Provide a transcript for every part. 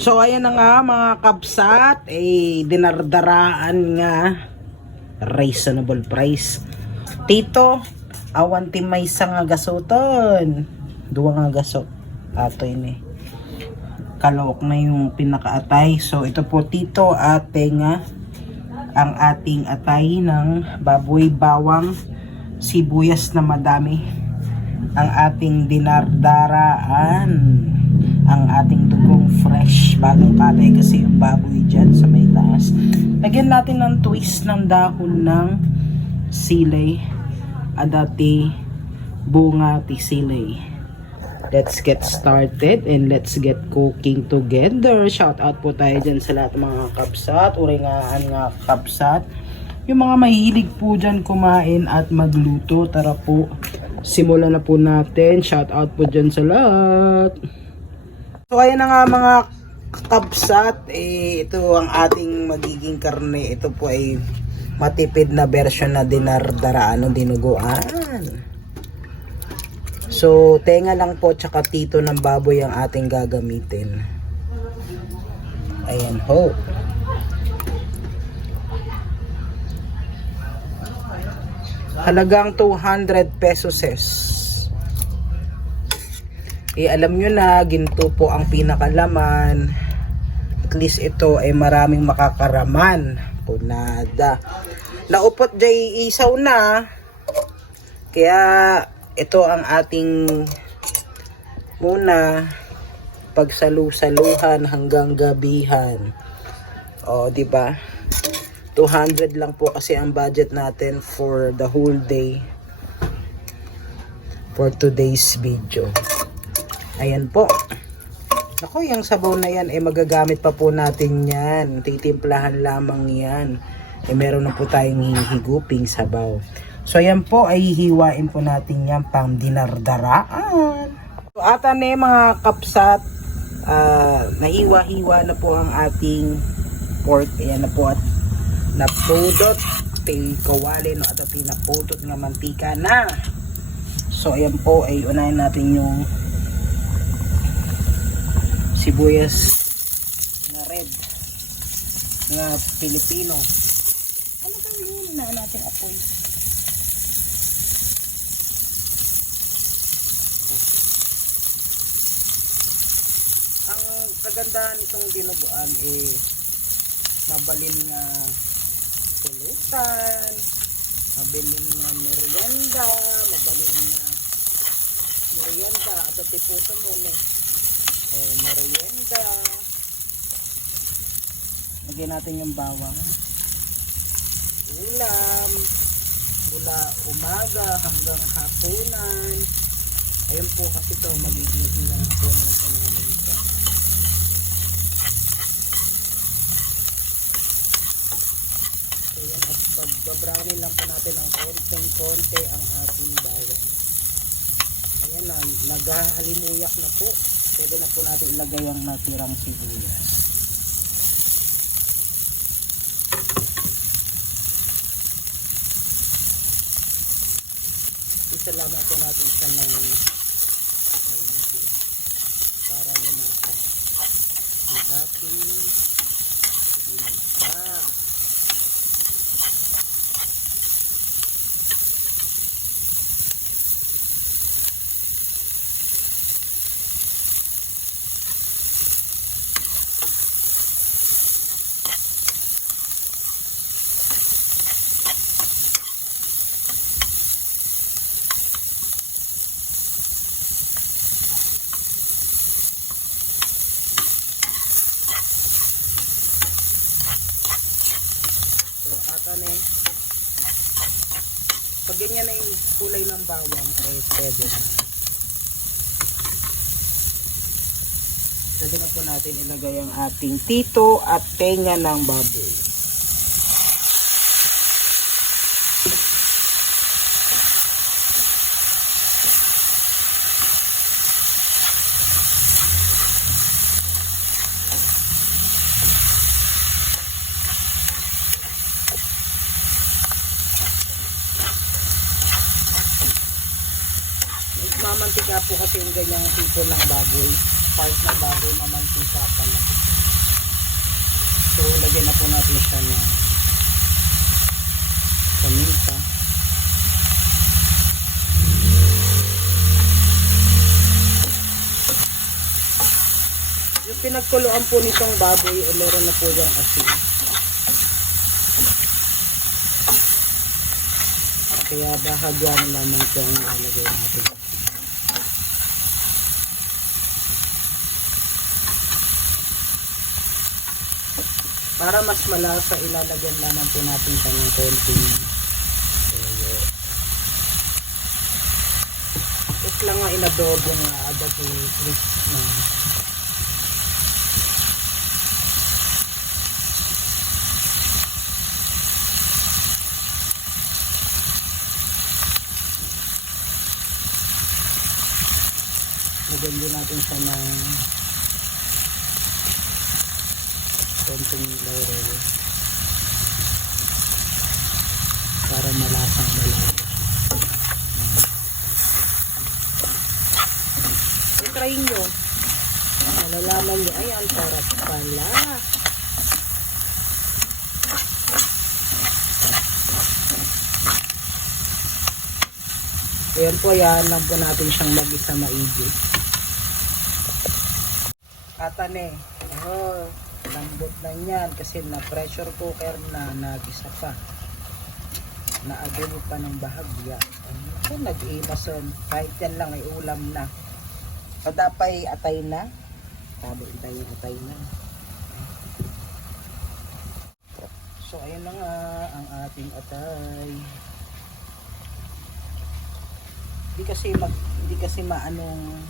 So ayan na nga mga kabsat, dinardaraan nga reasonable price. Tito, awan timay sa nga gasoton. Duwa nga gasot. Ato ini. Kalook na yung pinakaatay. So ito po tito, ate nga ang ating atay ng baboy, bawang, sibuyas na madami. Ang ating dinardaraan, ang ating dugong fresh, bagong katay kasi yung baboy dyan sa may taas. Lagyan natin ng twist ng dahon ng sili, adati bunga ti sili. Let's get started and let's get cooking together. Shout out po tayo dyan sa lahat ng mga kabsat, uringaan nga kabsat, yung mga mahilig po dyan kumain at magluto. Tara po, simulan na po natin. Shout out po dyan sa lahat. So ayan na nga mga kabsat, ito ang ating magiging karne. Ito po ay matipid na version na dinardaraan o dinuguan. So tenga lang po tsaka tito ng baboy ang ating gagamitin. Ayan ho. Halagang 200 pesos. Alam nyo na, ginto po ang pinakalaman. At least ito ay maraming makakaraman. Punada. Naupot jay isaw na. Kaya ito ang ating muna pagsalu-saluhan hanggang gabihan. O, di ba? 200 lang po kasi ang budget natin for the whole day for today's video. Ayan po. Ako, yung sabaw na yan, magagamit pa po natin yan. Titimplahan lamang yan. Meron na po tayong hihiguping sabaw. So, ayan po, ay hihiwain po natin yan pang dinardaraan. So, ata na mga kapsat, nahiwa-hiwa na po ang ating pork. Ayan na po at napudot. Kawali no, at napudot nga mantika na. So, ayan po, ay unahin natin yung sibuyas nga red nga Pilipino. Ano ba yun na natin apoy? Ang kagandahan nitong dinuguan mabalin nga pulutan, mabalin nga merienda, at tipusan mo merienda. Lagyan natin yung bawang. Ulam mula umaga hanggang hapunan. Ayun po kasi ito magiging hanggang hapunan na po namin ito. So yan, at pagbabrownin lang po natin ng konting-konti ang ating bawang. Ayan na, naghahalimuyak na po. Pwede na po natin ilagay ang natirang sibuyas. Isalamat po natin siya ng maigi para lumasa ang ating ginisa. Pag ganyan na yung kulay ng bawang pwede na. Pwede na po natin ilagay ang ating tito at tenga ng baboy. Mamantika po kasi yung ganyang tipo ng baboy. part ng baboy, mamantika pa lang. So, lagyan na po natin siya ng paminta. Yung pinagkuluan po nitong baboy, meron na po yung asin. Kaya bahagyan na lamang po ang nalagay natin. Para mas malasa, ilalagyan naman po natin siya ng konting toyo. Ito lang nga inadobo nga ada po twist na. Lagyan din natin siya ng konting laurel para malasang malasa. I-try nyo. Malalaman nyo, ay ang sarap pala. Ayan po, yan lang po natin siyang mag-isa maigi. Katane. Oh, lambot na yan kasi na pressure cooker na nagisa pa. Naagay pa ng bahagya. So, nag-imason. Kahit yan lang ay ulam na. So, dapay atay na. Sabi atay na. So, ayun na nga ang ating atay. Hindi kasi maanong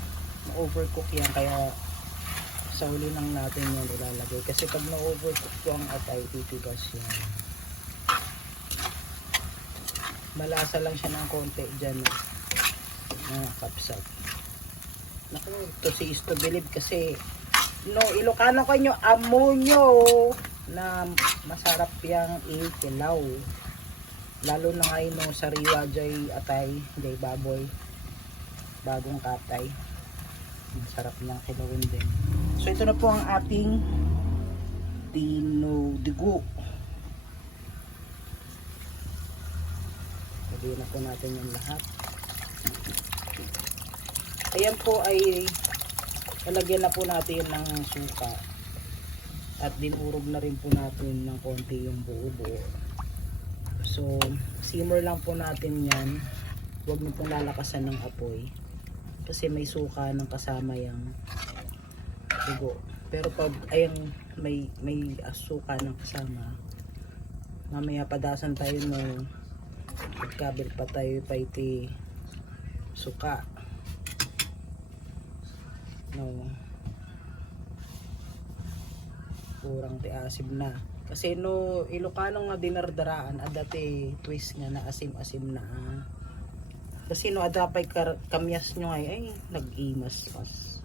ma-overcook yan, kaya sa huli lang natin yan ilalagay. Kasi pag na-overcook ko ang atay, titigas yan. Malasa lang siya ng konti dyan. Kapsat. Naku, ito si Isto Bilib kasi no, Ilocano kanyo, amo nyo na masarap yung ikilaw. Lalo na ngayon no, sariwa jay atay, jay baboy, bagong katay. Masarap niyang kilawin din. So ito na po ang ating dinudugo. Lagyan na po natin yung lahat. Ayan po ay lalagyan na po natin ng suka. At dinurog na rin po natin ng konti yung buo-buo. So, simmer lang po natin yan. Huwag nyo pong lalakasan ng apoy. Kasi may suka ng kasama yung dugo. Pero pag ayang may suka ng kasama, mamaya padasan tayo no, pagkabil pa tayo pa iti suka. No. Kurang ti asim na. Kasi no, Ilocano nga dinardaraan, adati twist nga na asim-asim na. Kasi no, adapay kamyas nyo ay nag-imas pas.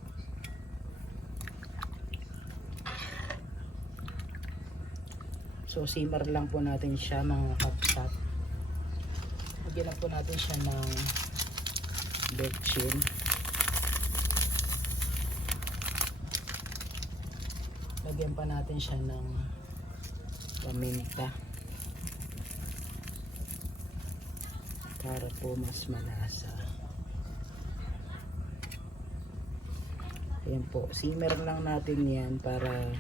So, simmer lang po natin siya mga kapsat. Lagyan lang po natin siya ng betchin. Lagyan pa natin siya ng paminta para po mas malasa. Ayan po, simmer lang natin yan para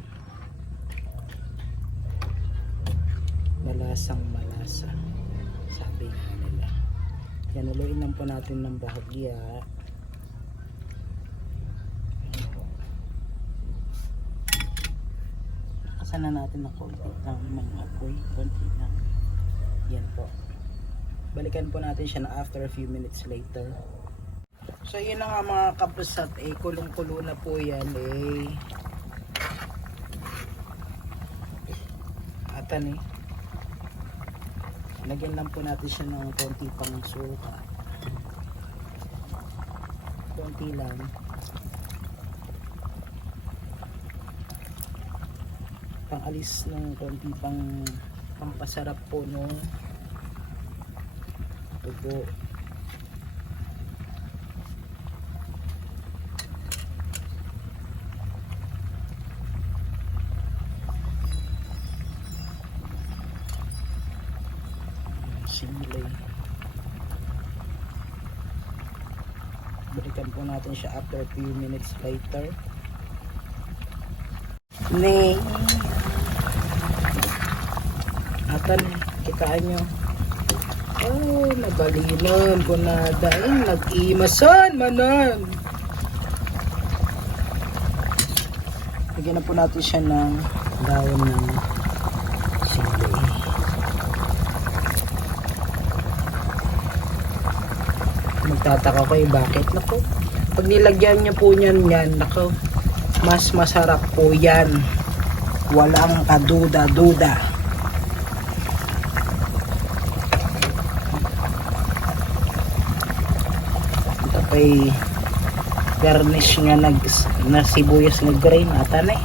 malasang malasa, sabi nga nila. Yan, uluin lang po natin ng bahagya. Nakasan na natin ng konti ng mga apoy, konti na. Yan po. Balikan po natin siya na after a few minutes later. So yun na nga mga kapusat, kulong-kulo na po yan atan lagyan lang po natin siya ng konti pang suka, konti lang pang alis ng konti pang pampasarap po no dugo. sili. Balikan po natin siya after a few minutes later. Atan, kitaan nyo. Oh, nabalinan ko na dahil nag-imasan manan. Lagyan na po natin siya ng daon ng sili. Magtataka kayo bakit. Nako, pag nilagyan niya po niyan yan, nako, mas masarap po yan. Walang kaduda-duda. Ito pa'y garnish nga na sibuyas na green atan eh.